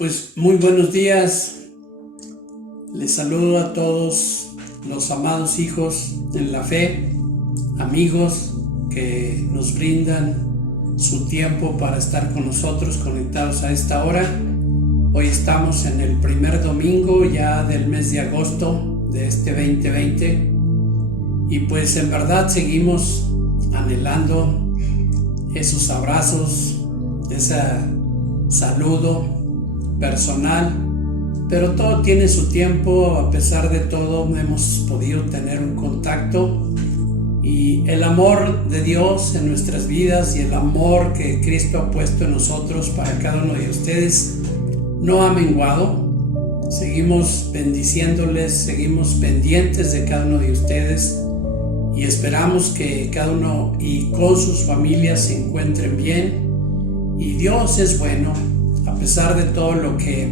Pues muy buenos días, les saludo a todos los amados hijos en la fe, amigos que nos brindan su tiempo para estar con nosotros conectados a esta hora. Hoy estamos en el primer domingo ya del mes de agosto de este 2020 y pues en verdad seguimos anhelando esos abrazos, ese saludo personal, pero todo tiene su tiempo. A pesar de todo hemos podido tener un contacto y el amor de Dios en nuestras vidas y el amor que Cristo ha puesto en nosotros para cada uno de ustedes no ha menguado. Seguimos bendiciéndoles, seguimos pendientes de cada uno de ustedes y esperamos que cada uno y con sus familias se encuentren bien. Y Dios es bueno a pesar de todo lo que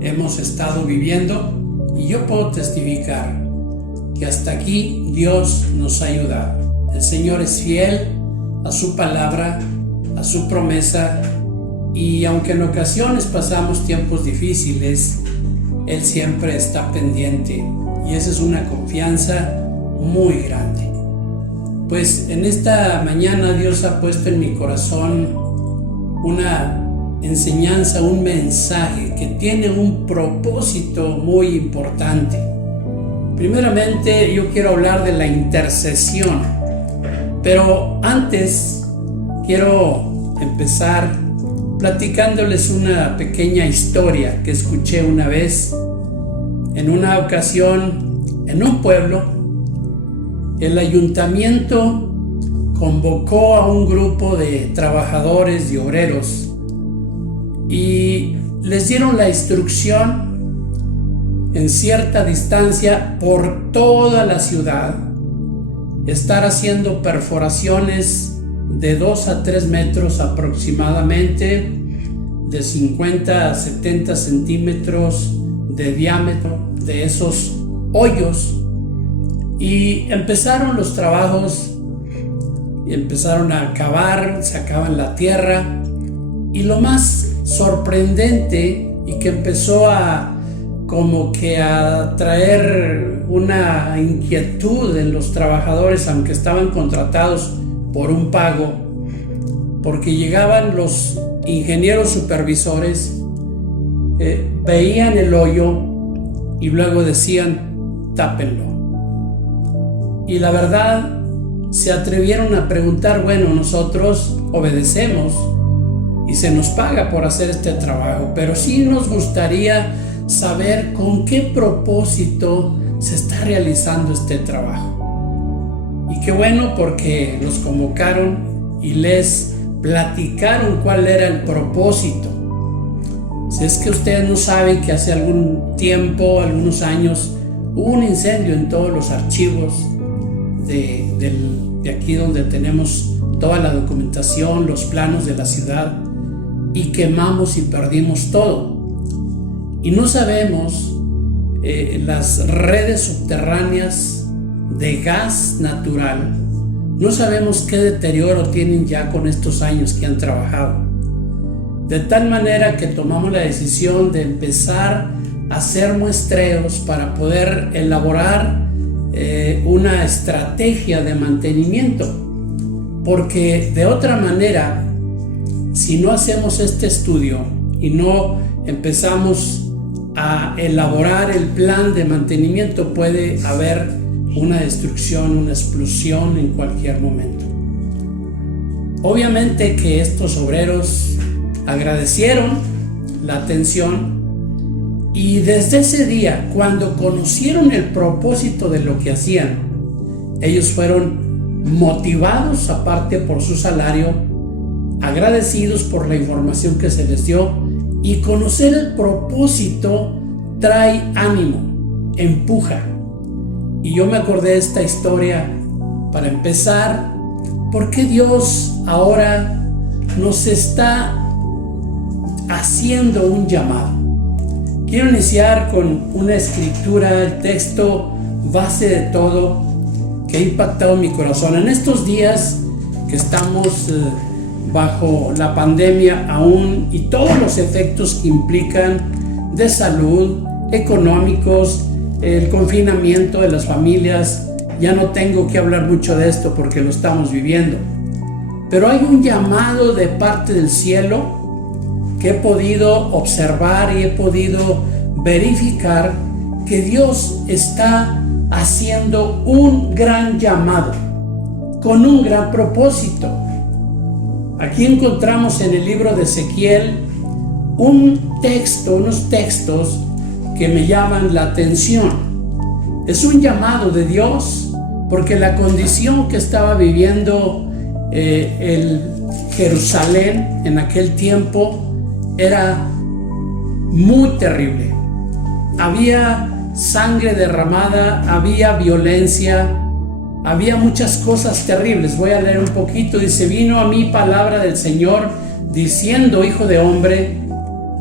hemos estado viviendo, y yo puedo testificar que hasta aquí Dios nos ha ayudado. El Señor es fiel a su palabra, a su promesa, y aunque en ocasiones pasamos tiempos difíciles, Él siempre está pendiente, y esa es una confianza muy grande. Pues en esta mañana Dios ha puesto en mi corazón una enseñanza, un mensaje que tiene un propósito muy importante. Primeramente yo quiero hablar de la intercesión, pero antes quiero empezar platicándoles una pequeña historia que escuché una vez. En una ocasión, en un pueblo, el ayuntamiento convocó a un grupo de trabajadores y obreros y les dieron la instrucción en cierta distancia por toda la ciudad estar haciendo perforaciones de 2 a 3 metros aproximadamente, de 50 a 70 centímetros de diámetro de esos hoyos. Y empezaron los trabajos y empezaron a cavar, sacaban la tierra, y lo más sorprendente y que empezó a traer una inquietud en los trabajadores, aunque estaban contratados por un pago, porque llegaban los ingenieros supervisores, veían el hoyo y luego decían: tápenlo. Y la verdad, se atrevieron a preguntar: bueno, nosotros obedecemos y se nos paga por hacer este trabajo, pero sí nos gustaría saber con qué propósito se está realizando este trabajo. Y qué bueno, porque los convocaron y les platicaron cuál era el propósito. Si es que ustedes no saben que hace algún tiempo, algunos años, hubo un incendio en todos los archivos de aquí donde tenemos toda la documentación, los planos de la ciudad, y quemamos y perdimos todo. Y no sabemos las redes subterráneas de gas natural, no sabemos qué deterioro tienen ya con estos años que han trabajado. De tal manera que tomamos la decisión de empezar a hacer muestreos para poder elaborar una estrategia de mantenimiento, porque de otra manera, si no hacemos este estudio y no empezamos a elaborar el plan de mantenimiento, puede haber una destrucción, una explosión en cualquier momento. Obviamente que estos obreros agradecieron la atención, y desde ese día, cuando conocieron el propósito de lo que hacían, ellos fueron motivados, aparte por su salario, agradecidos por la información que se les dio. Y conocer el propósito trae ánimo, empuja. Y yo me acordé de esta historia para empezar, porque Dios ahora nos está haciendo un llamado. Quiero iniciar con una escritura, el texto base de todo, que ha impactado mi corazón. En estos días que estamos bajo la pandemia aún y todos los efectos que implican de salud, económicos, el confinamiento de las familias. Ya no tengo que hablar mucho de esto porque lo estamos viviendo. Pero hay un llamado de parte del cielo que he podido observar y he podido verificar que Dios está haciendo un gran llamado con un gran propósito. Aquí encontramos en el libro de Ezequiel unos textos que me llaman la atención. Es un llamado de Dios porque la condición que estaba viviendo el Jerusalén en aquel tiempo era muy terrible. Había sangre derramada, había violencia, había muchas cosas terribles. Voy a leer un poquito. Dice: vino a mí palabra del Señor diciendo: hijo de hombre,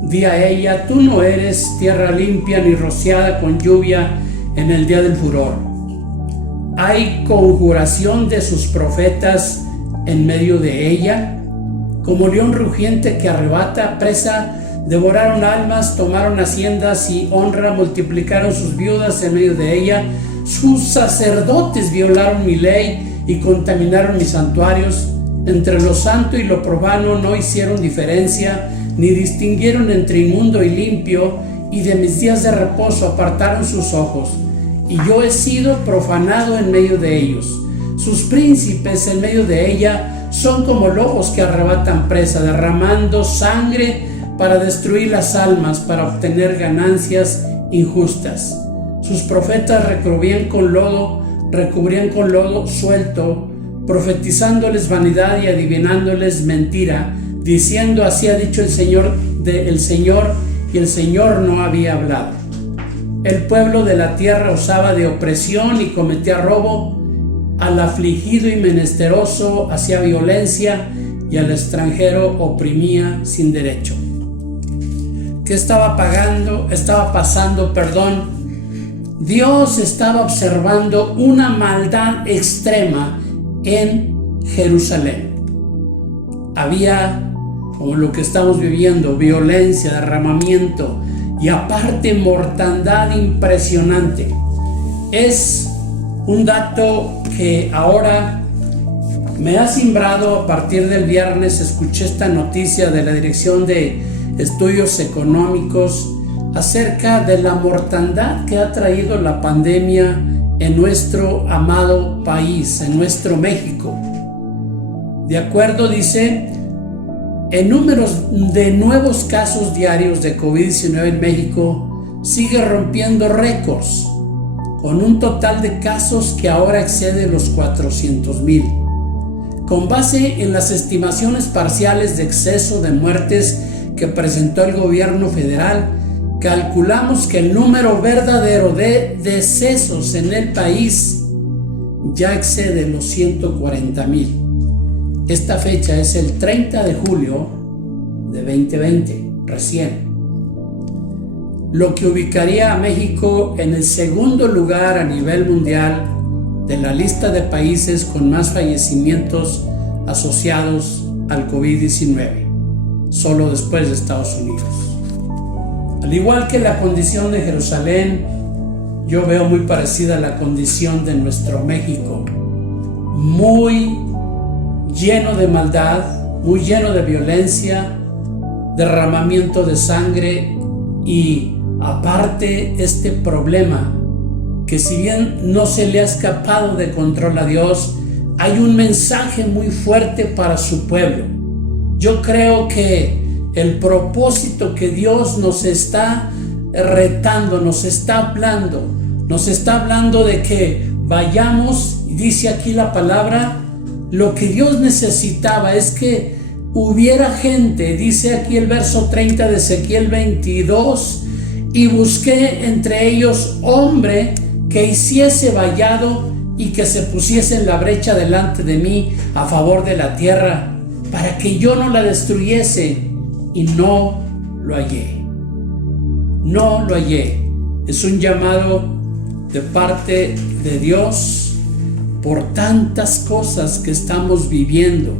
di a ella, tú no eres tierra limpia ni rociada con lluvia en el día del furor. Hay conjuración de sus profetas en medio de ella, como león rugiente que arrebata presa. Devoraron almas, tomaron haciendas y honra, multiplicaron sus viudas en medio de ella. Sus sacerdotes violaron mi ley y contaminaron mis santuarios. Entre lo santo y lo profano no hicieron diferencia, ni distinguieron entre inmundo y limpio, y de mis días de reposo apartaron sus ojos. Y yo he sido profanado en medio de ellos. Sus príncipes en medio de ella son como lobos que arrebatan presa, derramando sangre para destruir las almas, para obtener ganancias injustas. Sus profetas recubrían con lodo suelto, profetizándoles vanidad y adivinándoles mentira, diciendo: así ha dicho el Señor, y el Señor no había hablado. El pueblo de la tierra usaba de opresión y cometía robo, al afligido y menesteroso hacía violencia, y al extranjero oprimía sin derecho. ¿Qué estaba pasando? Dios estaba observando una maldad extrema en Jerusalén. Había, como lo que estamos viviendo, violencia, derramamiento y aparte mortandad impresionante. Es un dato que ahora me ha simbrado. A partir del viernes escuché esta noticia de la Dirección de Estudios Económicos acerca de la mortandad que ha traído la pandemia en nuestro amado país, en nuestro México. De acuerdo, dice, en números de nuevos casos diarios de COVID-19 en México sigue rompiendo récords, con un total de casos que ahora excede los 400,000. Con base en las estimaciones parciales de exceso de muertes que presentó el gobierno federal, calculamos que el número verdadero de decesos en el país ya excede los 140,000. Esta fecha es el 30 de julio de 2020, recién. Lo que ubicaría a México en el segundo lugar a nivel mundial de la lista de países con más fallecimientos asociados al COVID-19, solo después de Estados Unidos. Al igual que la condición de Jerusalén, yo veo muy parecida a la condición de nuestro México, muy lleno de maldad, muy lleno de violencia, derramamiento de sangre y aparte este problema que, si bien no se le ha escapado de control a Dios, hay un mensaje muy fuerte para su pueblo. Yo creo que el propósito que Dios nos está retando, nos está hablando de que vayamos, y dice aquí la palabra, lo que Dios necesitaba es que hubiera gente, dice aquí el verso 30 de Ezequiel 22, y busqué entre ellos hombre que hiciese vallado y que se pusiese en la brecha delante de mí a favor de la tierra, para que yo no la destruyese, y no lo hallé. No lo hallé. Es un llamado de parte de Dios por tantas cosas que estamos viviendo.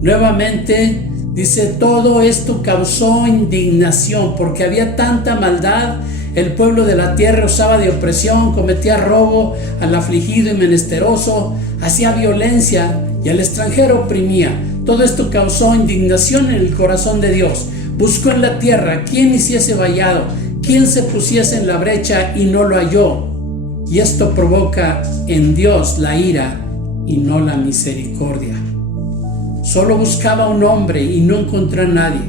Nuevamente dice, todo esto causó indignación porque había tanta maldad. El pueblo de la tierra usaba de opresión, cometía robo al afligido y menesteroso, hacía violencia y al extranjero oprimía. Todo esto causó indignación en el corazón de Dios. Buscó en la tierra quién hiciese vallado, quién se pusiese en la brecha, y no lo halló. Y esto provoca en Dios la ira y no la misericordia. Solo buscaba un hombre y no encontró a nadie.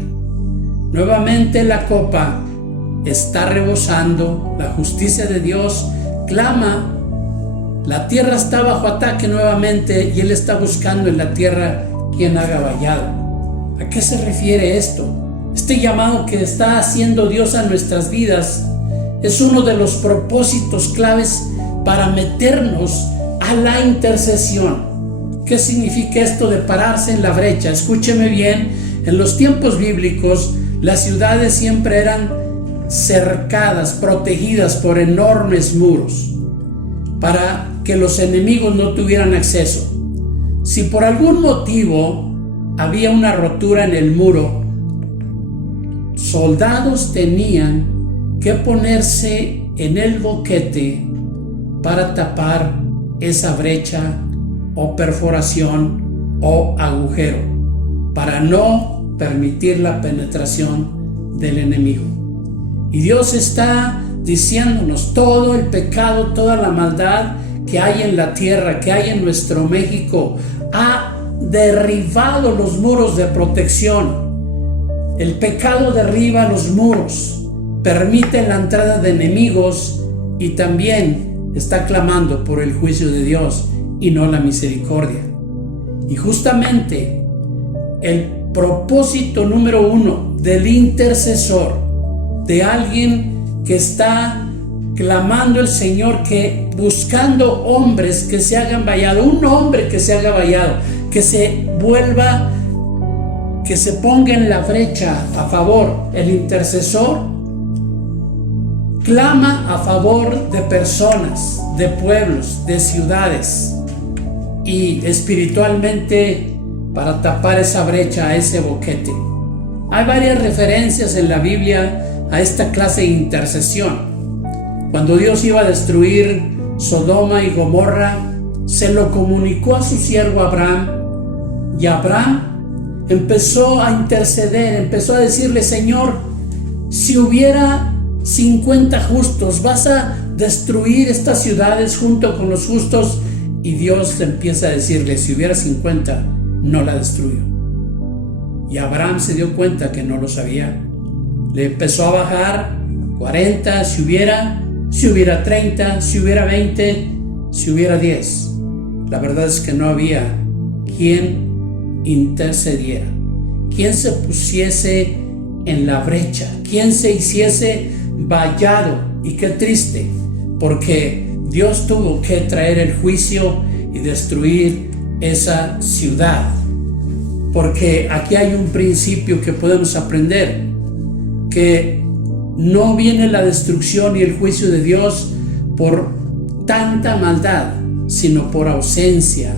Nuevamente la copa está rebosando, la justicia de Dios clama. La tierra está bajo ataque nuevamente y Él está buscando en la tierra quien haga vallado. ¿A qué se refiere esto? Este llamado que está haciendo Dios a nuestras vidas es uno de los propósitos claves para meternos a la intercesión. ¿Qué significa esto de pararse en la brecha? Escúcheme bien, en los tiempos bíblicos las ciudades siempre eran cercadas, protegidas por enormes muros para que los enemigos no tuvieran acceso. Si por algún motivo había una rotura en el muro, soldados tenían que ponerse en el boquete para tapar esa brecha o perforación o agujero, para no permitir la penetración del enemigo. Y Dios está diciéndonos, todo el pecado, toda la maldad que hay en la tierra, que hay en nuestro México, ha derribado los muros de protección. El pecado derriba los muros, permite la entrada de enemigos y también está clamando por el juicio de Dios y no la misericordia. Y justamente el propósito número uno del intercesor, de alguien que está clamando al Señor, que buscando hombres que se hagan vallado, un hombre que se haga vallado, que se vuelva, que se ponga en la brecha a favor. El intercesor clama a favor de personas, de pueblos, de ciudades, y espiritualmente para tapar esa brecha, a ese boquete. Hay varias referencias en la Biblia a esta clase de intercesión. Cuando Dios iba a destruir Sodoma y Gomorra, se lo comunicó a su siervo Abraham, y Abraham empezó a interceder, empezó a decirle: Señor, si hubiera 50 justos, ¿vas a destruir estas ciudades junto con los justos? Y Dios empieza a decirle: si hubiera 50, no la destruyo. Y Abraham se dio cuenta que no lo sabía. Le empezó a bajar 40, si hubiera 30, si hubiera 20, si hubiera 10. La verdad es que no había quien intercediera, quien se pusiese en la brecha, quien se hiciese vallado. Y qué triste, porque Dios tuvo que traer el juicio y destruir esa ciudad. Porque aquí hay un principio que podemos aprender, que no viene la destrucción y el juicio de Dios por tanta maldad, sino por ausencia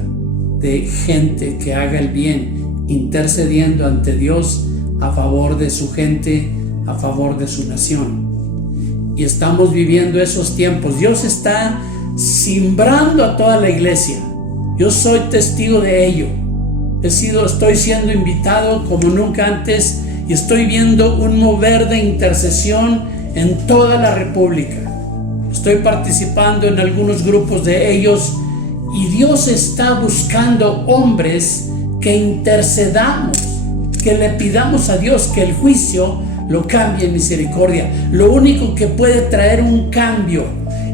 de gente que haga el bien, intercediendo ante Dios a favor de su gente, a favor de su nación. Y estamos viviendo esos tiempos. Dios está simbrando a toda la iglesia. Yo soy testigo de ello. Estoy siendo invitado como nunca antes, y estoy viendo un mover de intercesión en toda la República. Estoy participando en algunos grupos de ellos, y Dios está buscando hombres que intercedamos, que le pidamos a Dios que el juicio lo cambie en misericordia. Lo único que puede traer un cambio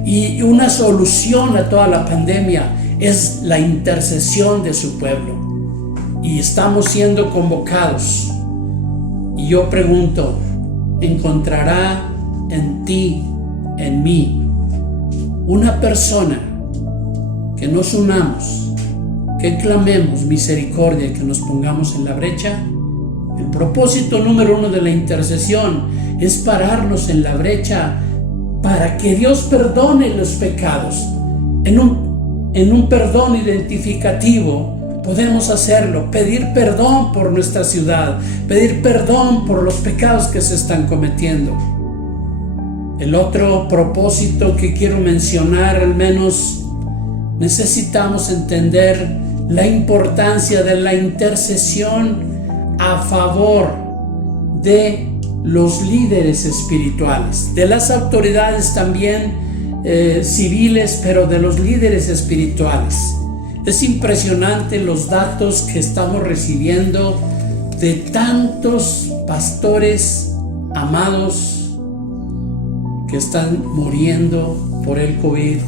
y una solución a toda la pandemia es la intercesión de su pueblo. Y estamos siendo convocados. Y yo pregunto, ¿encontrará en ti, en mí, una persona que nos unamos, que clamemos misericordia y que nos pongamos en la brecha? El propósito número uno de la intercesión es pararnos en la brecha para que Dios perdone los pecados. En un perdón identificativo, podemos hacerlo, pedir perdón por nuestra ciudad, pedir perdón por los pecados que se están cometiendo. El otro propósito que quiero mencionar, al menos, necesitamos entender la importancia de la intercesión a favor de los líderes espirituales, de las autoridades también civiles, pero de los líderes espirituales. Es impresionante los datos que estamos recibiendo de tantos pastores amados que están muriendo por el COVID-19.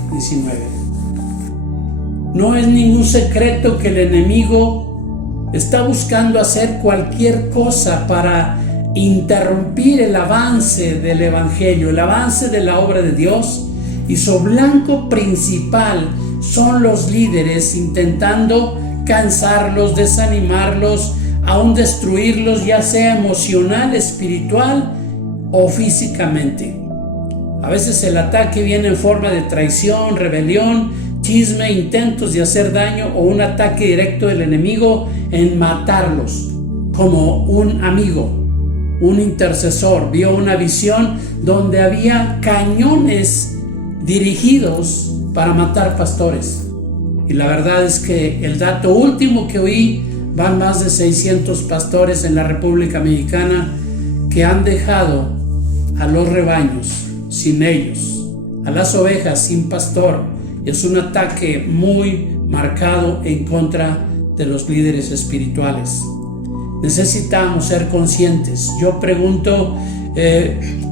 No es ningún secreto que el enemigo está buscando hacer cualquier cosa para interrumpir el avance del evangelio, el avance de la obra de Dios, y su blanco principal son los líderes, intentando cansarlos, desanimarlos, aún destruirlos, ya sea emocional, espiritual o físicamente. A veces el ataque viene en forma de traición, rebelión, chisme, intentos de hacer daño, o un ataque directo del enemigo en matarlos. Como un amigo, un intercesor, vio una visión donde había cañones dirigidos para matar pastores. Y la verdad es que el dato último que oí, van más de 600 pastores en la República Mexicana que han dejado a los rebaños sin ellos, a las ovejas sin pastor. Es un ataque muy marcado en contra de los líderes espirituales. Necesitamos ser conscientes. Yo pregunto,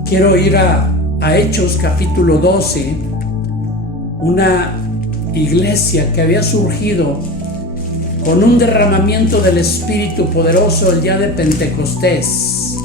quiero ir a Hechos capítulo 12, una iglesia que había surgido con un derramamiento del Espíritu poderoso el día de Pentecostés,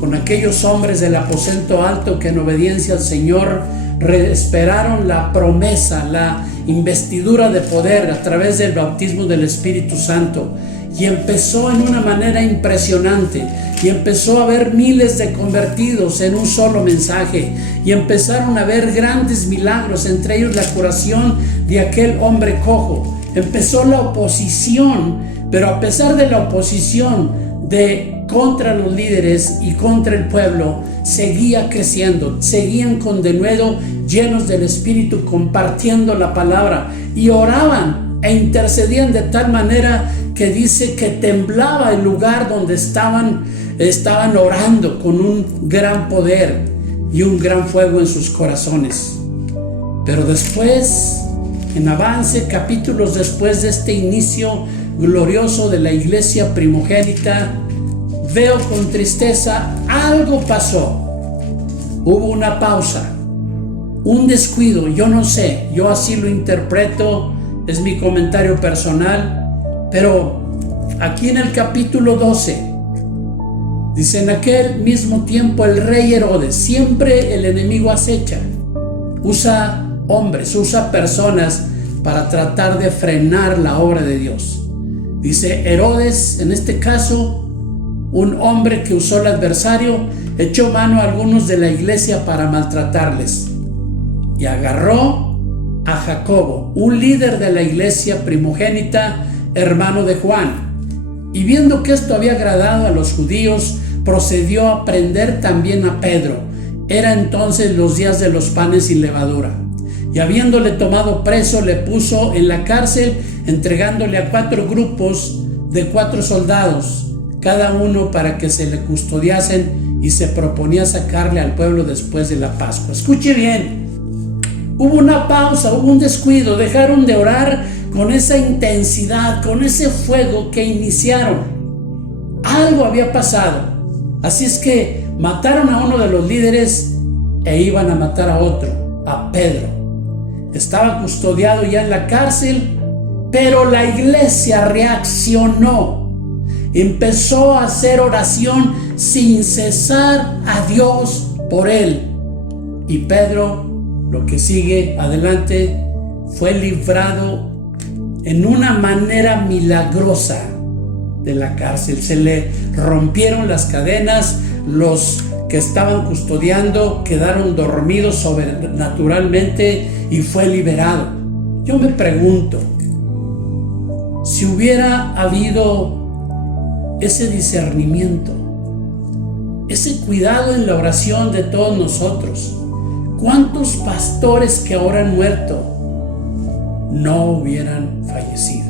con aquellos hombres del aposento alto que en obediencia al Señor esperaron la promesa, la investidura de poder a través del bautismo del Espíritu Santo. Y empezó en una manera impresionante, y empezó a haber miles de convertidos en un solo mensaje, y empezaron a haber grandes milagros, entre ellos la curación de aquel hombre cojo. Empezó la oposición, pero a pesar de la oposición contra los líderes y contra el pueblo, seguía creciendo, seguían con denuedo, llenos del Espíritu, compartiendo la palabra, y oraban e intercedían de tal manera que dice que temblaba el lugar donde estaban orando, con un gran poder y un gran fuego en sus corazones. Pero después, en avance, capítulos después de este inicio glorioso de la iglesia primogénita, veo con tristeza algo pasó. Hubo una pausa, un descuido, yo no sé, yo así lo interpreto, es mi comentario personal. Pero aquí en el capítulo 12 dice: en aquel mismo tiempo el rey Herodes, siempre el enemigo acecha, usa hombres, usa personas para tratar de frenar la obra de Dios. Dice Herodes, en este caso, un hombre que usó el adversario, echó mano a algunos de la iglesia para maltratarles, y agarró a Jacobo, un líder de la iglesia primogénita, hermano de Juan, y viendo que esto había agradado a los judíos, procedió a prender también a Pedro. Era entonces los días de los panes sin levadura, y habiéndole tomado preso, le puso en la cárcel, entregándole a 4 grupos de 4 soldados, cada uno para que se le custodiasen, y se proponía sacarle al pueblo después de la Pascua. Escuche bien, hubo una pausa, hubo un descuido, dejaron de orar con esa intensidad, con ese fuego que iniciaron. Algo había pasado. Así es que mataron a uno de los líderes e iban a matar a otro, a Pedro. Estaba custodiado ya en la cárcel, pero la iglesia reaccionó. Empezó a hacer oración sin cesar a Dios por él. Y Pedro, lo que sigue adelante, fue librado en una manera milagrosa de la cárcel. Se le rompieron las cadenas, los que estaban custodiando quedaron dormidos sobrenaturalmente y fue liberado. Yo me pregunto, si hubiera habido ese discernimiento, ese cuidado en la oración de todos nosotros, ¿cuántos pastores que ahora han muerto no hubieran fallecido?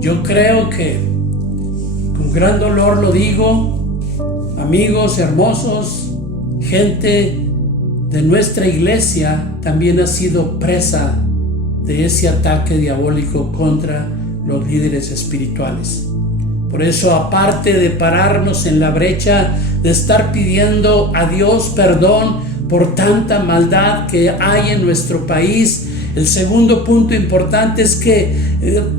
Yo creo que, con gran dolor lo digo, amigos hermosos, gente de nuestra iglesia también ha sido presa de ese ataque diabólico contra los líderes espirituales. Por eso, aparte de pararnos en la brecha, de estar pidiendo a Dios perdón por tanta maldad que hay en nuestro país, el segundo punto importante es que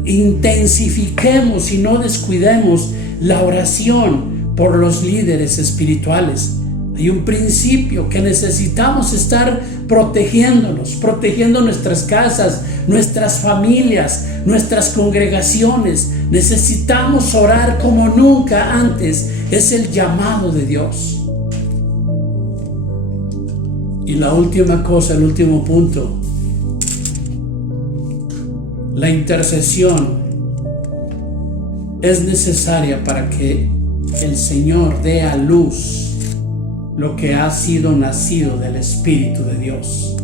intensifiquemos y no descuidemos la oración por los líderes espirituales. Hay un principio que necesitamos estar protegiéndonos, protegiendo nuestras casas, nuestras familias, nuestras congregaciones. Necesitamos orar como nunca antes. Es el llamado de Dios. Y la última cosa, el último punto, la intercesión es necesaria para que el Señor dé a luz lo que ha sido nacido del Espíritu de Dios.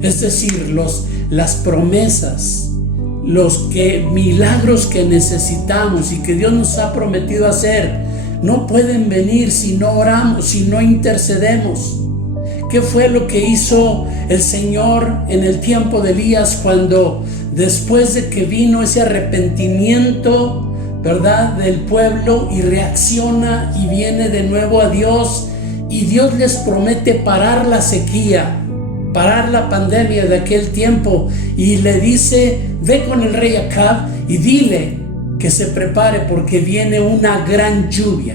Es decir, las promesas, los milagros que necesitamos y que Dios nos ha prometido hacer, no pueden venir si no oramos, si no intercedemos. ¿Qué fue lo que hizo el Señor en el tiempo de Elías cuando, después de que vino ese arrepentimiento, ¿verdad?, del pueblo, y reacciona y viene de nuevo a Dios, y Dios les promete parar la sequía, parar la pandemia de aquel tiempo, y le dice: ve con el rey Acab y dile que se prepare porque viene una gran lluvia?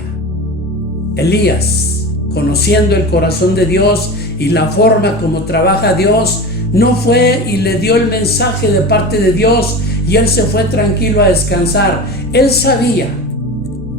Elías, conociendo el corazón de Dios y la forma como trabaja Dios, no fue y le dio el mensaje de parte de Dios, y él se fue tranquilo a descansar. Él sabía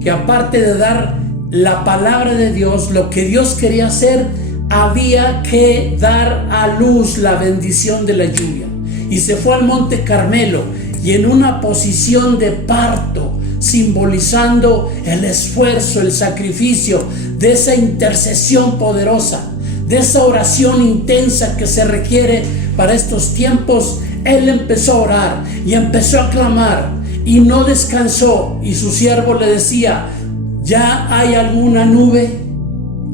que, aparte de dar la palabra de Dios, lo que Dios quería hacer, había que dar a luz la bendición de la lluvia. Y se fue al monte Carmelo, y en una posición de parto, simbolizando el esfuerzo, el sacrificio de esa intercesión poderosa, de esa oración intensa que se requiere para estos tiempos, él empezó a orar y empezó a clamar y no descansó. Y su siervo le decía: ¿ya hay alguna nube?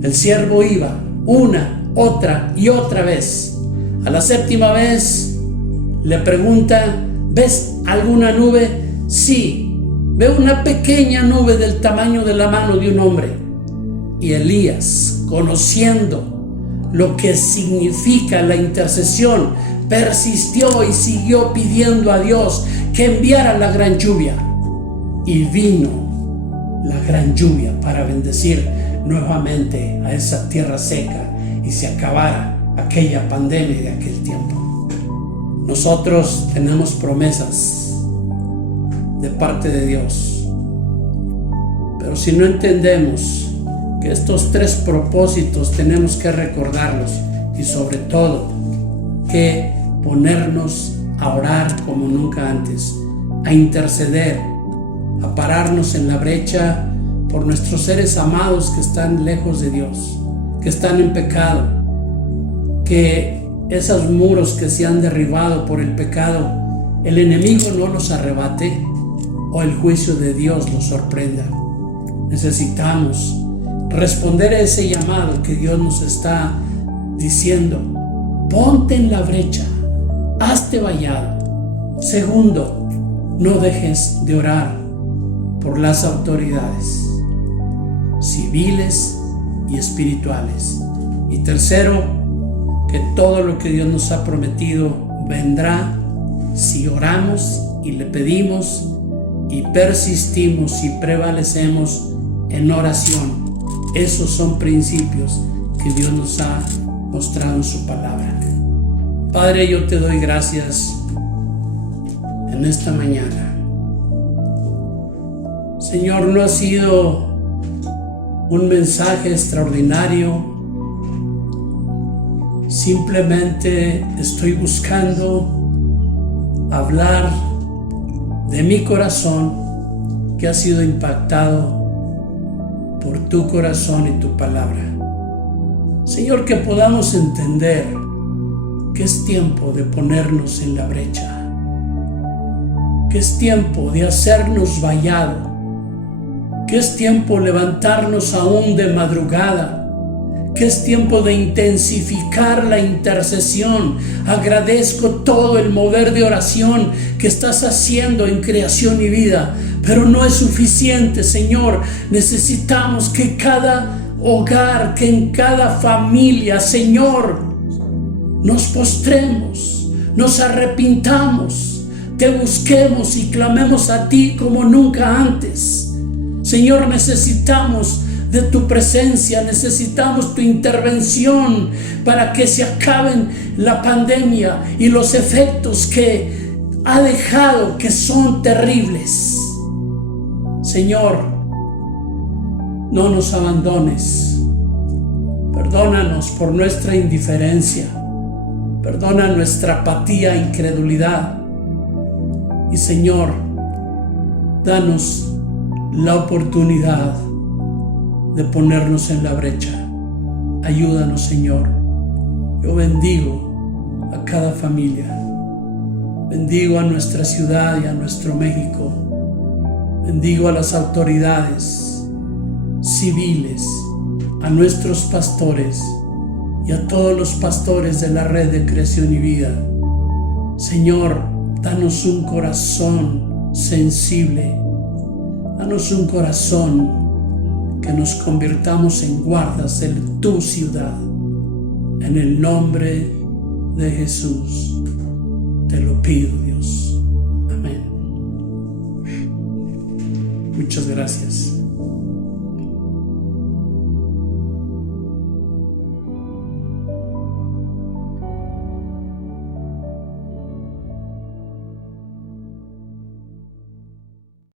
El siervo iba una, otra y otra vez. A la séptima vez le pregunta: ¿ves alguna nube? Sí, veo una pequeña nube del tamaño de la mano de un hombre. Y Elías, conociendo lo que significa la intercesión, persistió y siguió pidiendo a Dios que enviara la gran lluvia. Y vino la gran lluvia para bendecir nuevamente a esa tierra seca y se acabara aquella pandemia de aquel tiempo. Nosotros tenemos promesas de parte de Dios, pero si no entendemos que estos tres propósitos tenemos que recordarlos, y sobre todo que ponernos a orar como nunca antes, a interceder, a pararnos en la brecha por nuestros seres amados que están lejos de Dios, que están en pecado, que esos muros que se han derribado por el pecado, el enemigo no los arrebate o el juicio de Dios los sorprenda. Necesitamos responder a ese llamado que Dios nos está diciendo: ponte en la brecha, hazte vallado. Segundo, no dejes de orar por las autoridades civiles y espirituales. Y tercero, que todo lo que Dios nos ha prometido vendrá si oramos y le pedimos y persistimos y prevalecemos en oración. Esos son principios que Dios nos ha mostrado en su palabra. Padre, yo te doy gracias en esta mañana. Señor, no ha sido un mensaje extraordinario. Simplemente estoy buscando hablar de mi corazón que ha sido impactado por tu corazón y tu palabra. Señor, que podamos entender que es tiempo de ponernos en la brecha, que es tiempo de hacernos vallado, que es tiempo de levantarnos aún de madrugada, que es tiempo de intensificar la intercesión. Agradezco todo el mover de oración que estás haciendo en Creación y Vida, pero no es suficiente, Señor. Necesitamos que cada hogar, que en cada familia, Señor, nos postremos, nos arrepintamos, te busquemos y clamemos a ti como nunca antes. Señor, necesitamos de tu presencia, necesitamos tu intervención para que se acaben la pandemia y los efectos que ha dejado, que son terribles. Señor, no nos abandones. Perdónanos por nuestra indiferencia. Perdona nuestra apatía e incredulidad. Y Señor, danos la oportunidad de ponernos en la brecha. Ayúdanos, Señor. Yo bendigo a cada familia. Bendigo a nuestra ciudad y a nuestro México. Bendigo a las autoridades civiles, a nuestros pastores y a todos los pastores de la red de Creación y Vida. Señor, danos un corazón sensible. Danos un corazón que nos convirtamos en guardas de tu ciudad. En el nombre de Jesús te lo pido, Dios. Amén. Muchas gracias.